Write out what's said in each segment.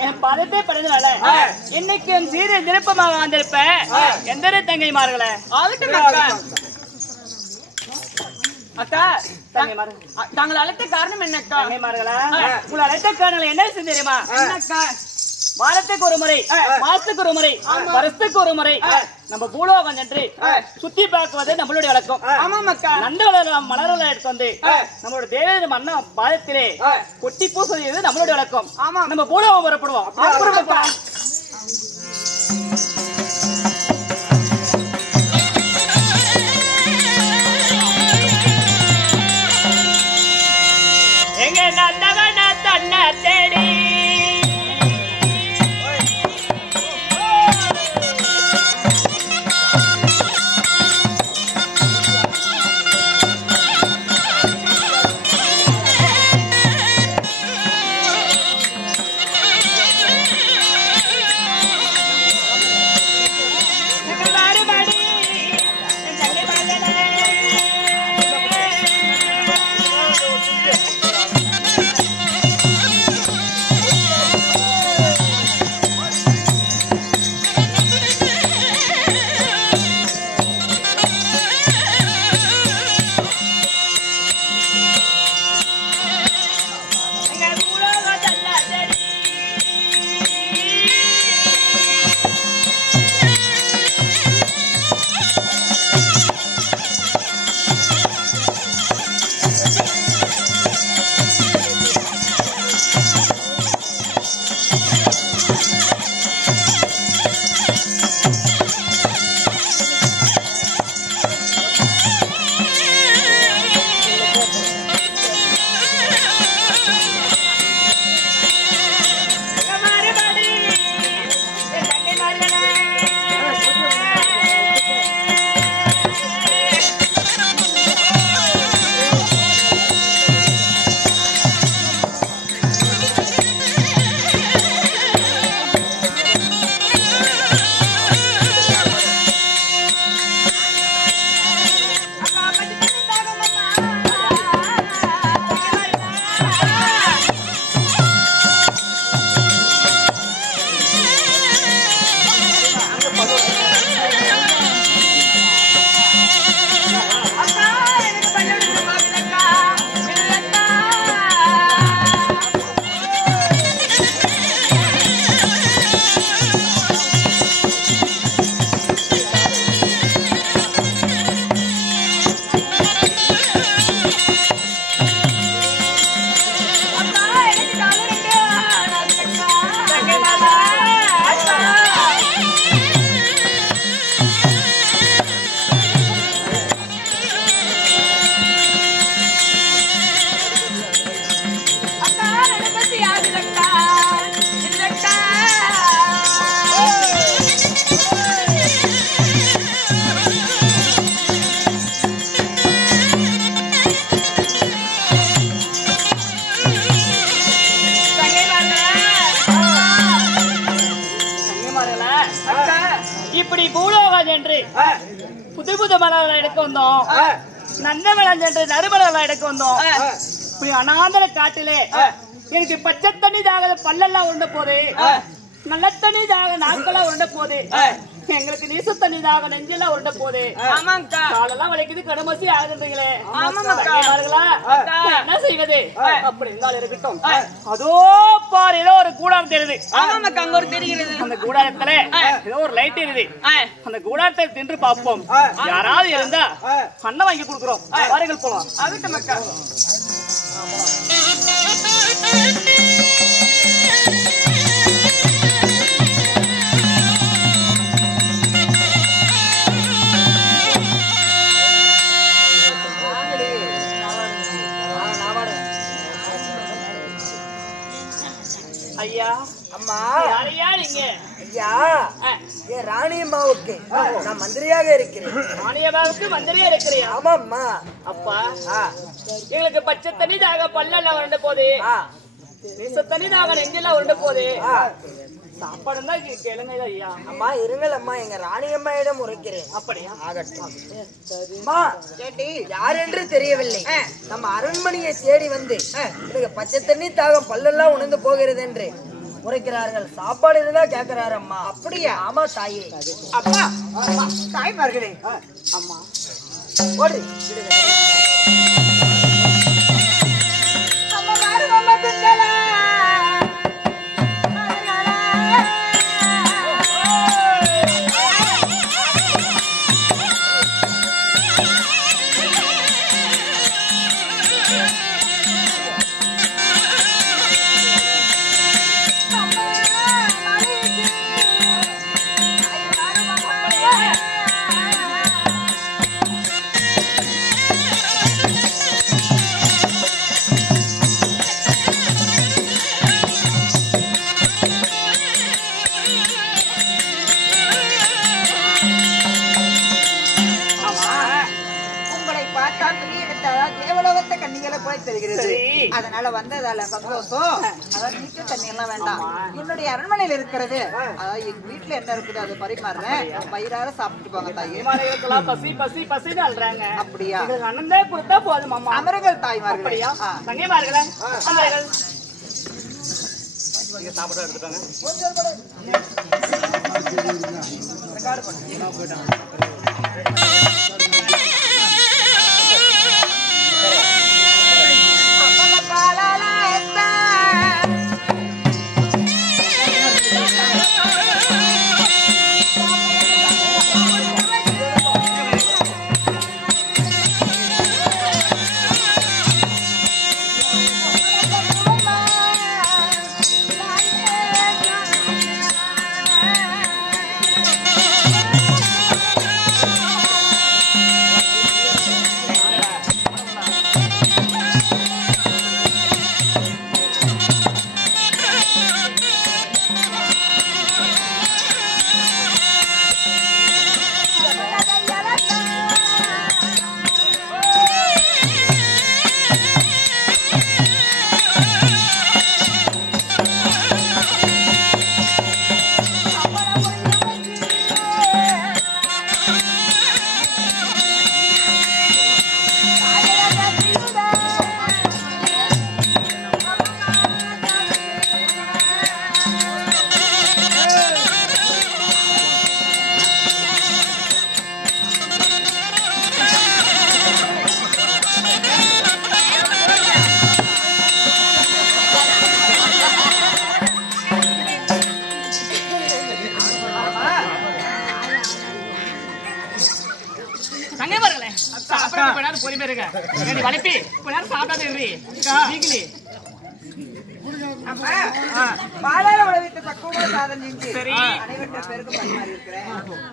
என் பதத்தை படைந்தனால இன்னைக்கு என் சீரியல் விருப்பமாக வந்திருப்ப எந்த தங்கைமார்களே அக்கா தாங்கள் அழைத்த காரணம் என்னக்கா தங்கைமார்களா உங்களை அழைத்த காரணம் என்ன தெரியுமா என்னக்கா வாரத்துக்கு ஒரு முறை மாசத்துக்கு ஒரு முறை வருஷத்துக்கு ஒரு முறை நம்ம பூலோகம் சென்று சுத்தி பார்க்குவது நம்மளுடைய வழக்கம் நண்ட மலர்களை எடுத்து வந்து நம்மளோட தேவேந்திர மன்ன பாதத்திலே கொட்டி பூசுவது நம்மளுடைய வழக்கம் நம்ம பூலோகம் புறப்படுவோம் எங்க நந்தவன தன்ன தேடி இப்படி பூலோகம் என்று புது புது மலர்களை எடுக்க வந்தோம் நந்தமலர் என்று நறுமலர்களை எடுக்க வந்தோம் இப்படி அனாந்தர காட்டிலே எனக்கு பச்சை தண்ணி தாக பல்லெல்லாம் உண்ட போது நல்ல தண்ணி தாக நாக்கெல்லாம் உண்ட போது எங்களுக்கு நீச தண்ணி தாக நெஞ்செல்லாம் உண்ட போது காலெல்லாம் வலிக்குது கடுமசி ஆகுதுங்களே என்ன செய்வது அப்படி இருந்தாலும் இருக்கட்டும் அதோ பாரு ஏதோ ஒரு கூடாரம் தெரியுது அங்க ஒரு தெரிகிறது அந்த கூடாரத்துல ஏதோ ஒரு லைட் இருக்குது அந்த கூடாரத்தை தின்று பார்ப்போம் யாராவது இருந்தா அண்ணன் வாங்கி கொடுக்குறோம் பாருங்கள் போலாம் அதுக்கு மக்கா ஐயா அம்மா யாரையா நீங்க ஐயா ஏ ராணியம்மாவுக்கு நான் மந்திரியாக இருக்கிறேன் ராணியம்மாவுக்கு மந்திரியா இருக்கிறியா ஆமா அம்மா அப்பா எங்களுக்கு பச்சை தண்ணி தாக பல்லெல்லாம் உருண்ட போது நீச தண்ணி தாக நெஞ்செல்லாம் உருண்ட போது சாப்பாடு தான் கேளுங்க ஐயா அம்மா இருங்கள் அம்மா எங்க ராணியம்மாயிடம் உரைக்கிறேன் அப்படியா ஆகட்டும் அம்மா யார் என்று தெரியவில்லை நம்ம அரண்மனையை தேடி வந்து எனக்கு பச்சை தண்ணி தாகம் பல்லெல்லாம் உணர்ந்து போகிறது என்று உரைக்கிறார்கள். சாப்பாடு இருந்தா கேட்கிறாரு அம்மா. அப்படியா? ஆமா தாயே. அப்பா தாய்மார்களே, அம்மா ஓடு. அதனால வந்ததால சந்தோஷம். அதாவது நீச்சல் தண்ணி எல்லாம் வேண்டாம், என்னுடைய அரண்மனையில இருக்கிறது. அதாவது எங்க வீட்டுல என்ன இருக்குது அதை பரிமாறுறேன், வயிறார சாப்பிட்டு போங்க தாயே. பசி பசி பசின்னு அல்றாங்க. அப்படியா? அண்ணந்தே கொடுத்தா போதும் அம்மா. அமரர்கள் தாய்மார்கள், தங்கைமார்களே, அமரர்கள் சாப்பிட எடுத்துட்டாங்க.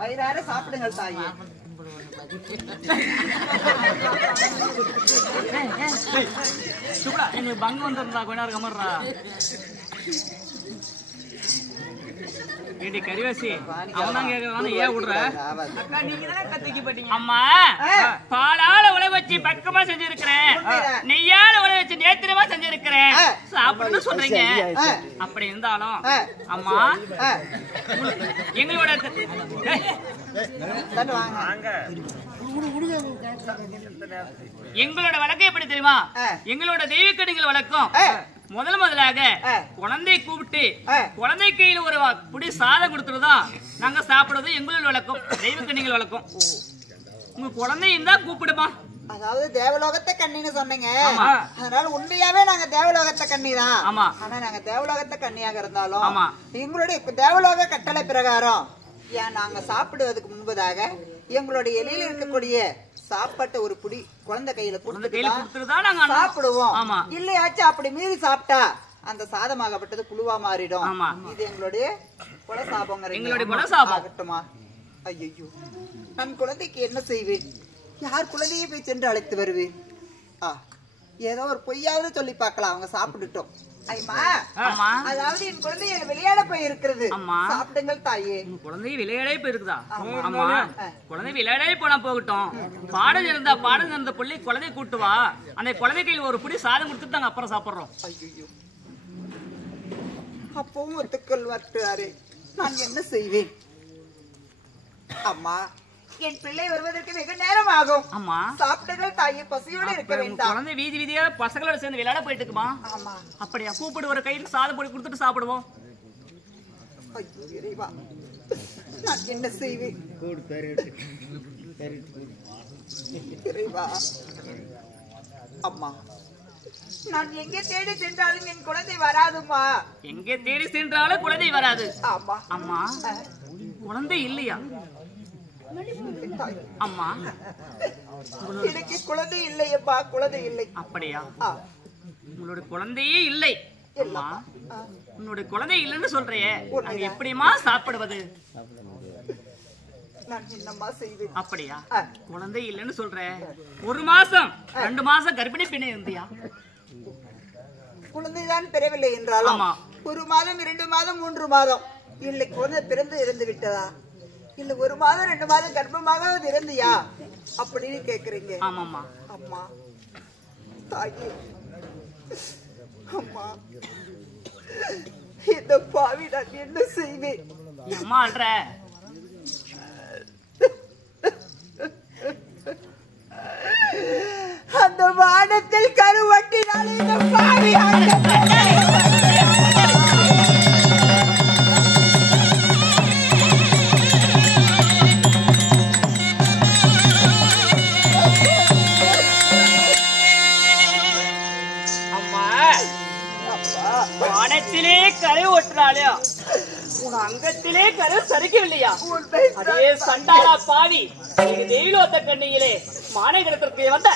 வயிறார சாப்பிடுங்கள் தாயே. பங்கு வந்திருந்தா கொஞ்ச நேரம் கமர்றா வீட்டு கரிவாசி அவன் கேக்குறான். ஏன் விடுற அக்கா? நீங்க தானே கத்திக்கி போட்டீங்க. அம்மா பாலால உழை வச்சு பக்கமா செஞ்சிருக்கிறேன், நெய்யால உழை வச்சு நேத்திரமா செஞ்சிருக்கிறேன், சாப்பிடுன்னு சொல்றீங்க. அப்படி இருந்தாலும் அம்மா எங்களோட எங்களோட வழக்கம் எப்படி தெரியுமா? எங்களோட தெய்வக்கடிகள் வழக்கம் முதலாக குழந்தை கூப்பிட்டு குழந்தை கையில ஒரு புடி சாதம் கொடுத்துருதான் நாங்க சாப்பிடுறது எங்களோட வழக்கம், தெய்வக்கடிகள் வழக்கம். உங்க குழந்தை இருந்தா கூப்பிடுமா? அதாவது தேவலோகத்தை கண்ணின்னு சொன்னீங்க, அதனால உண்மையாவே நாங்க தேவலோகத்தை கண்ணி தான். ஆமா. ஆனா நாங்க தேவலோகத்தை கண்ணியாக இருந்தாலும் எங்களுடைய தேவலோக கட்டளை பிரகாரம் ஏன் நாங்க சாப்பிடுவதற்கு முன்பதாக எங்களுடைய எலியில இருக்கக்கூடிய சாப்பாட்ட ஒரு புடி குழந்தை கையில கொடுத்துதான் சாப்பிடுவோம். இல்லையாச்சும் அப்படி மீறி சாப்பிட்டா அந்த சாதமாகப்பட்டது புழுவா மாறிடும். இது எங்களுடைய குலசாபம் ஆகட்டுமா? ஐயோ, நான் குழந்தைக்கு என்ன செய்வேன்? யார் குழந்தையை போய் சென்று அழைத்து வருவேன்? ஏதோ ஒரு பொய்யாவது சொல்லி பார்க்கலாம். அவங்க சாப்பிட்டுட்டோம். அதாவது என் குழந்தை விளையாட போய் இருக்கிறது. சாப்பிடுங்கள் தாயே. குழந்தை விளையாடே போயிருக்குதா? ஆமா, குழந்தை விளையாடே போனா போகட்டும். பாடம் இருந்த பள்ளி குழந்தை கூட்டு வா. அந்த குழந்தை கையில் ஒரு புடி சாதம் கொடுத்துட்டு நாங்க அப்புறம் சாப்பிடுறோம். ஐயோ, அப்பவும் ஒத்துக்கள் வரட்டாரு. நான் என்ன செய்வேன்? அம்மா, என் பிள்ளை வருவதற்கு வெகு நேரம் ஆகும். ஆமா, சாப்பிடுங்கள் தாயே, பசியோட இருக்க வேண்டாம். குழந்தை வீதியா பசங்களோட சேர்ந்து விளையாட போயிட்டு இருக்குமா? ஆமா. அப்படியா? கூப்பிடு, ஒரு கையில் சாதம் பொடி கொடுத்துட்டு சாப்பிடுவோம். ஐயோ இறைவா, நான் என்ன செய்வேன் இறைவா? அம்மா, நான் எங்கே தேடி சென்றாலும் என் குழந்தை வராதுமா. எங்கே தேடி சென்றாலும் குழந்தை வராது. ஆமா. அம்மா, குழந்தை இல்லையா? அம்மா, எனக்கு குழந்தை இல்லையப்பா, குழந்தை இல்லை. அப்படியா? உங்களோட குழந்தையே இல்லை. அம்மா, உன்னோட குழந்தை இல்லைன்னு சொல்றியே, நாங்க எப்படிமா சாப்பிடுவது? நான் என்னம்மா செய்வேன்? அப்படியா? குழந்தை இல்லைன்னு சொல்ற. 1 மாசம் 2 மாசம் கர்ப்பிணி பெண்ணே இருந்தியா? குழந்தைதான் பெறவில்லை என்றாலும் 1 மாதம் 2 மாதம் 3 மாதம் இல்லை, குழந்தை பிறந்து இறந்து விட்டதா? இல்ல 1 மாதம் 2 மாதம் கர்ப்பமாக இருந்தியா அப்படின்னு கேக்குறீங்க? ஆமாம்மா. அம்மா, தாயே, அம்மா, இந்த பாவி நான் என்ன செய்வேன்? அம்மா அல்ற. அந்த வானத்தில் கருவட்டினால் இந்த பாவி வானத்திலே கரு ஒட்டுறாளோ, உன் அங்கத்திலே கரு சரிக்கவில்லையா? அதே சண்டாளா பாவி தெய்வலோத்த கண்ணியிலே மாநகரத்திற்கு வந்த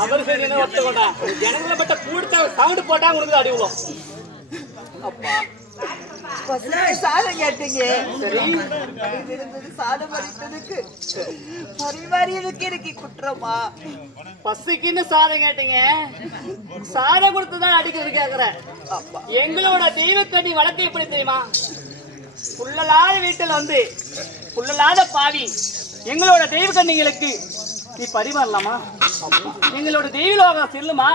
அவர் சரி என்ன ஒத்துக்கோடா ஜனங்களை பட்ட கூடுத்த சவுண்ட் போட்டா உங்களுக்கு அடி விழும். அப்பா சாதம் கேட்டீங்க, சாதம் அடித்ததுக்கு பரிமாறியதுக்கு எனக்கு குற்றமா? பசிக்குன்னு சாதம் கேட்டீங்க, சாதம் கொடுத்துதான் அடிக்கிறது கேக்குறேன். எங்களோட தெய்வக்கண்ணி வழக்கு எப்படி தெரியுமா? புள்ளலாத வீட்டுல வந்து புள்ளலாத பாவி எங்களோட தெய்வக்கண்ணிங்களுக்கு நீ பரிமாறலாமா? எங்களோட தெய்வலோகம் செல்லுமா?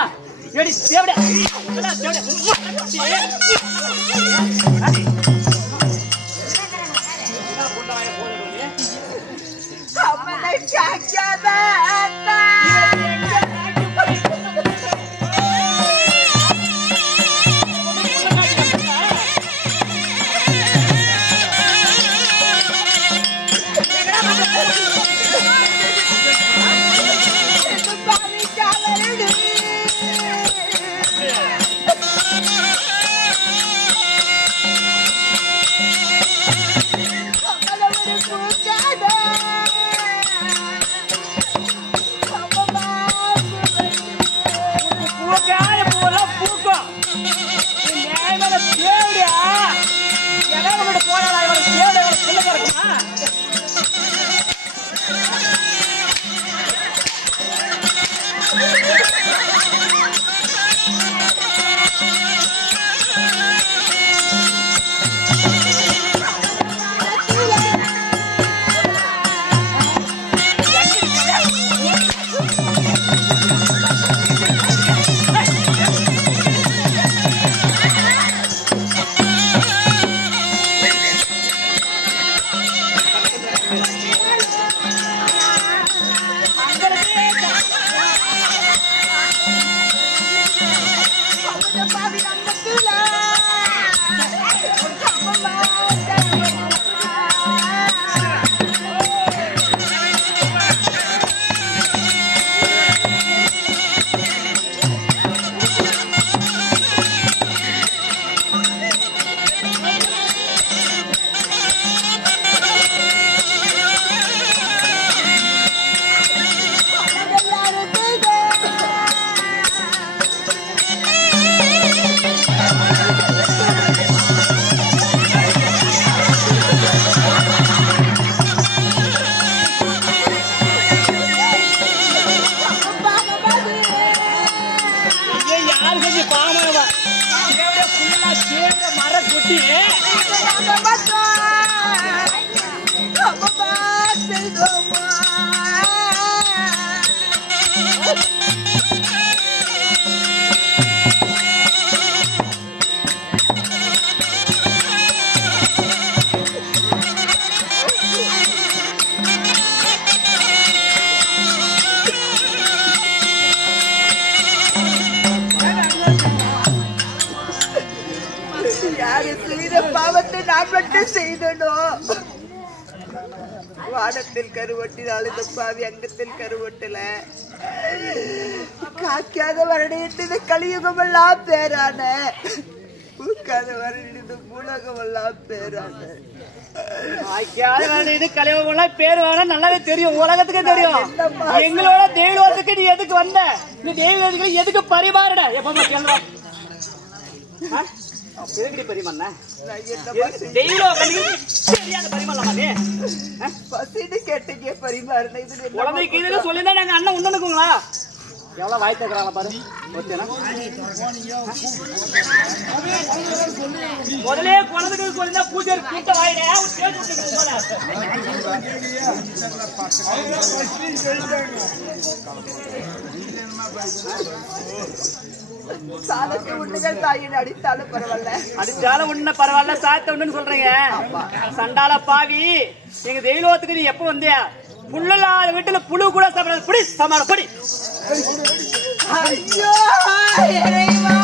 பாவத்தை நான் மட்டும் செய்தனோ? வானத்தில் கருவட்டினால் இந்த பாவி அங்கத்தில் கருவட்டல காக்காத வருடையிட்டு கலியுகம் எல்லாம் பேரான பூக்காத வருட பூலகம் எல்லாம் பேரான கலியுகம் எல்லாம் பேர் வேணா நல்லாவே தெரியும், உலகத்துக்கே தெரியும். எங்களோட தெய்வத்துக்கு நீ எதுக்கு வந்த? நீ தெய்வத்துக்கு எதுக்கு பரிமாறட? எப்ப கேள்வா எவ்வளவு வாய் தக்குறாங்க பாரு. முதலே குழந்தைக்கு சொல்லிருந்தா பூஜை கூட்ட வாயிட சாதத்தை உண்ணுகள் தாயின் அடித்தாலும் பரவாயில்ல, அடிச்சாலும் உன்ன பரவாயில்ல, சாத்த உண்ணுன்னு சொல்றீங்க. சண்டால பாவி, எங்க தெய்வத்துக்கு நீ எப்ப வந்தியா? புள்ளலாத வீட்டுல புழு கூட சாப்பிடாது. புடி சமாள படி. ஐயோ இறைவா,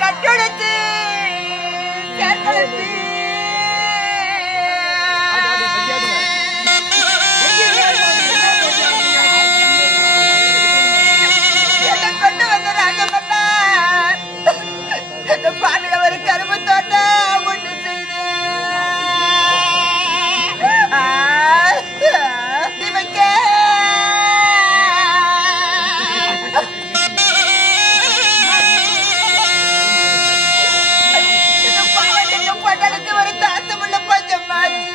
கட்டுடுத்து சேர்க்கடுத்து என்ன கொண்டு பாவில ஒரு கரும்பு தோட்டம் ஒன்று செய்து பட்டலுக்கு ஒரு தாசமுள்ள பஞ்சமாச்சு.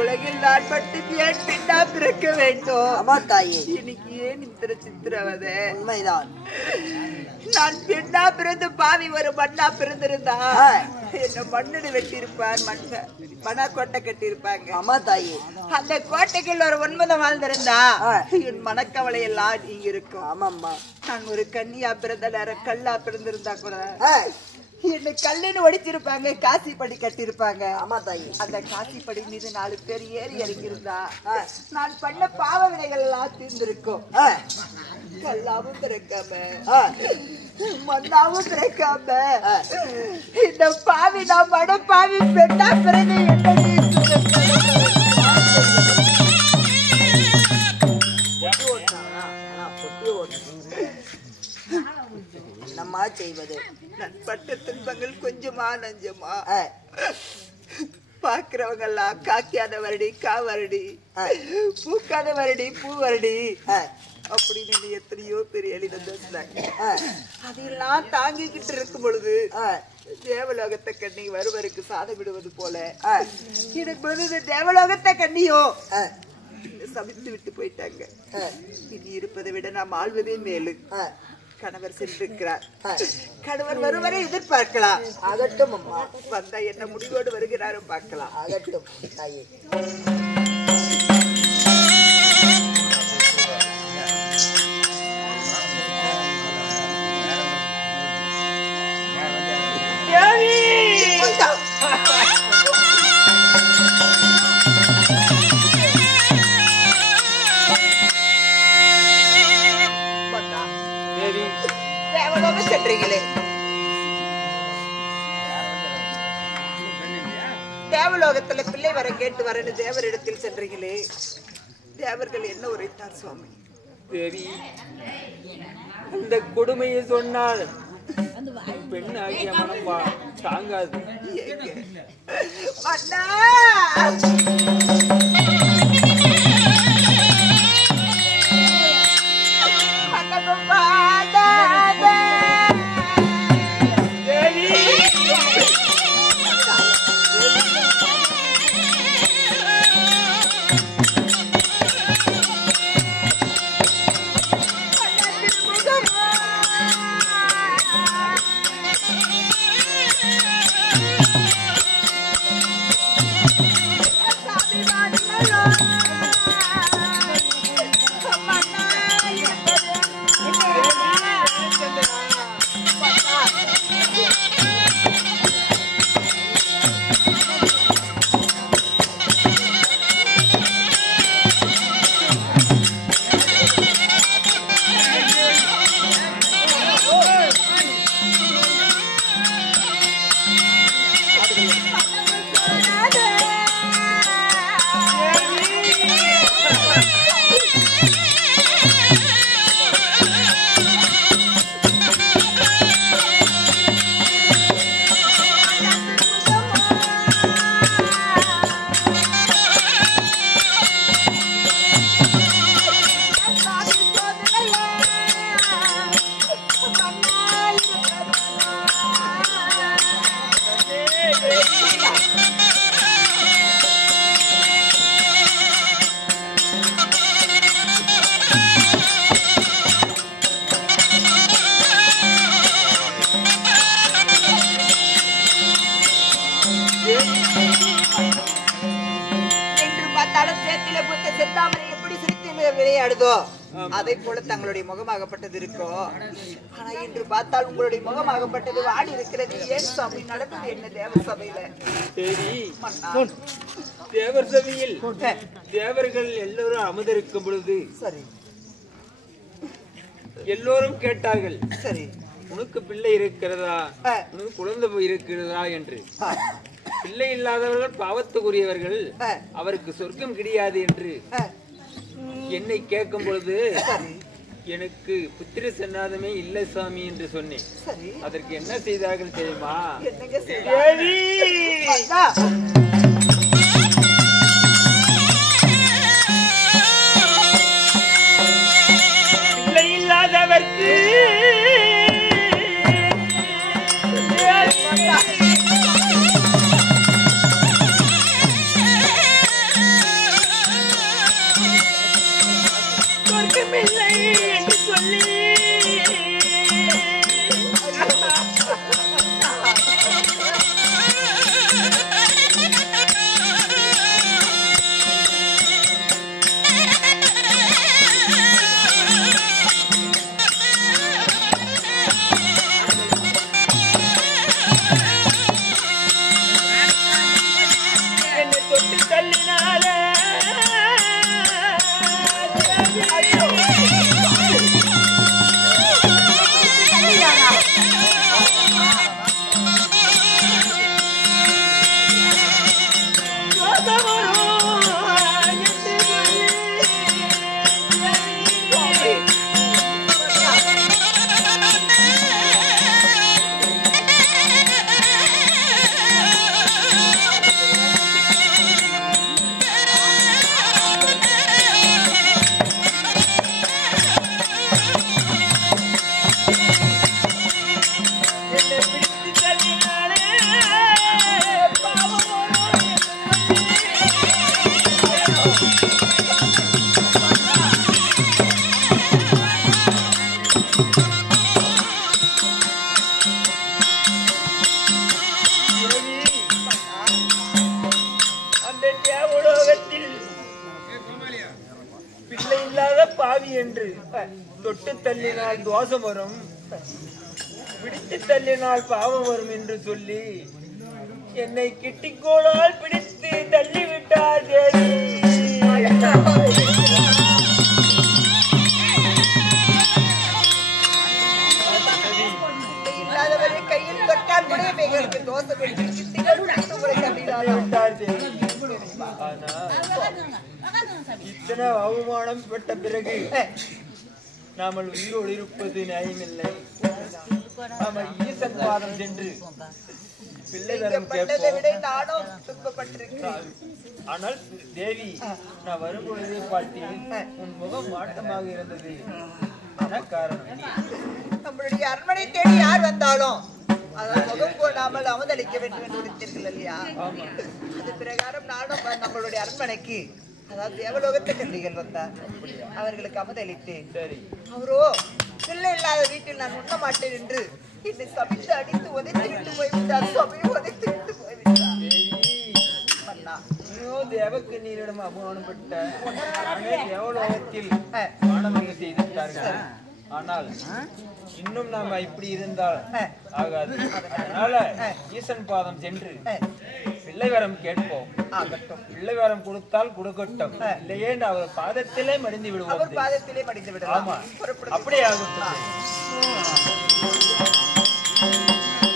உலகில் நான் மட்டும் ஏன் பின்னா பிறக்க வேண்டும்? ஆமா தாயே, இன்னைக்கு ஏன் இந்த சித்திரவதை? உண்மைதான். நான் பெண்ணா பிறந்து பாவி ஒரு மண்ணா பிறந்திருந்தா என்ன மண்ணு வெட்டி இருப்பார், மண்ணா கோட்டை கட்டி இருப்பாங்க. ஆமா தாயே, அந்த கோட்டைக்குள்ள ஒரு 9 வாழ்ந்திருந்தா என் மனக்கவலை எல்லாம் நீங்க இருக்கும். ஆமாம்மா, நான் ஒரு கன்னியா பிறந்த நேரம் கல்லா பிறந்திருந்தா கூட என்ன கல்லுன்னு ஒடிச்சிருப்பாங்க, காசிப்படி கட்டிருப்பாங்க. ஆமா தாயே, அந்த காசிப்படி மீது 4 பேர் ஏறி இறங்கி இருந்தா நான் பண்ண பாவ வினைகள் எல்லாம் தீர்ந்திருக்கும். கல்லாவும் பிறக்காம மண்ணாவும் பிறக்காம இந்த பாவி நான் மட பாவி பெண்ணா பிறகு என்னம்மா செய்வது? நான் பட்ட துன்பங்கள் கொஞ்சமா நஞ்சமா? பாக்குறவங்க எல்லாம் காக்காத வருடி காவரடி, பூக்காத வருடி பூவரடி அப்படின்னு எத்தனையோ பெரிய எழுதினாங்க. அதெல்லாம் தாங்கிக்கிட்டு இருக்கும் பொழுது தேவலோகத்தை கண்ணி வருவருக்கு சாதம் விடுவது போல எனக்கு தேவலோகத்தை கண்ணியோ சமைத்து விட்டு போயிட்டாங்க. இனி இருப்பதை விட நாம் ஆள்வதே மேலு. கணவர் சென்றிருக்கிறார். கணவர் வருவரை எதிர்பார்க்கலாம். ஆகட்டும் அம்மா. வந்தா என்ன முடிவோடு வருகிறாரும் பார்க்கலாம். ஆகட்டும் தாயே. சென்றீங்களே, தேவலோகத்துல பிள்ளை வர கேட்டு வரன்னு தேவரிடத்தில் சென்றீங்களே, தேவர்கள் என்ன உரைத்தார் சுவாமி? தேவி, அந்த கொடுமையை சொன்னால் பெண் ஆகிய மனம் தாங்காது. விளையாடுதோ அதை போல தங்களுடைய முகமாகப்பட்டது இருக்கும். ஆனா இன்று பார்த்தால் உங்களுடைய முகமாகப்பட்டது வாடி இருக்கிறது. ஏன் சாமி நடக்குது என்ன தேவர் சபையில? தேவர் சபையில் தேவர்கள் எல்லோரும் அமர்ந்திருக்கும் பொழுது சரி எல்லோரும் கேட்டார்கள், சரி உனக்கு பிள்ளை இருக்கிறதா, உனக்கு குழந்தை இருக்கிறதா என்று. பிள்ளை இல்லாதவர்கள் பாவத்துக்குரியவர்கள், அவருக்கு சொர்க்கம் கிடையாது என்று என்னை கேட்கும் பொழுது எனக்கு புத்திர சன்னாதமே இல்லை சாமி என்று சொன்னேன். அதற்கு என்ன செய்தார்கள் தெரியுமா? பிள்ளை இல்லாதவர்க்கு என்று சொல்லி என்னை தொட்டு தள்ளினாலே ஐயோ பாவி என்று தொட்டு தள்ளினால் தோஷம் வரும், பிடித்து தள்ளினால் பாவம் வரும் என்று சொல்லி என்னை கிட்டிக்கோளால் பிடித்து தள்ளிவிட்டார் தேவி. கையில் தொட்டால் முடியவைகளுக்கு தோசை இத்தனை அவமானம் பெற்ற பிறகு நாமல் உயிரோடு இருப்பது நியாயமில்லை. நாம ஈசன் பாதம் சென்று பிள்ளை வரம் கேட்போம். ஆனால் தேவி, நான் வரும்பொழுதே பார்த்தேன் உன் முகம் மாட்டமாக இருந்தது. என்ன காரணம்? நம்மளுடைய அரண்மனை தேடி யார் வந்தாலும் அதாவது முகம் போடாமல் அமதளிக்க வேண்டும் என்று விடுத்தீர்கள் இல்லையா? அது பிரகாரம் நானும் நம்மளுடைய அரண்மனைக்கு அதாவது தேவலோகத்தை கண்டிகள் வந்தார். அவர்களுக்கு அமதளித்தேன். அவரோ பிள்ளை இல்லாத வீட்டில் நான் உண்ண மாட்டேன் என்று என்னை சபித்து அடித்து உதைத்து விட்டு போய்விட்டார். சபையை உதைத்து விட்டு போய்விட்டார். தேவக்கு நீரிடம் அவமானப்பட்ட தேவலோகத்தில் மாணவர்கள் செய்திருந்தார்கள். ஆனால் இன்னும் நாம இப்படி இருந்தால் ஆகாது. அதனால ஈசன் பாதம் சென்று பிள்ளை வரம் கேட்போம். பிள்ளை வரம் கொடுத்தால் கொடுக்கட்டும், இல்லையே அவர் பாதத்திலே மடிந்து விடுவோம். பாதத்திலே மடிந்து விடலாம். ஆமா, அப்படியே ஆகட்டும்.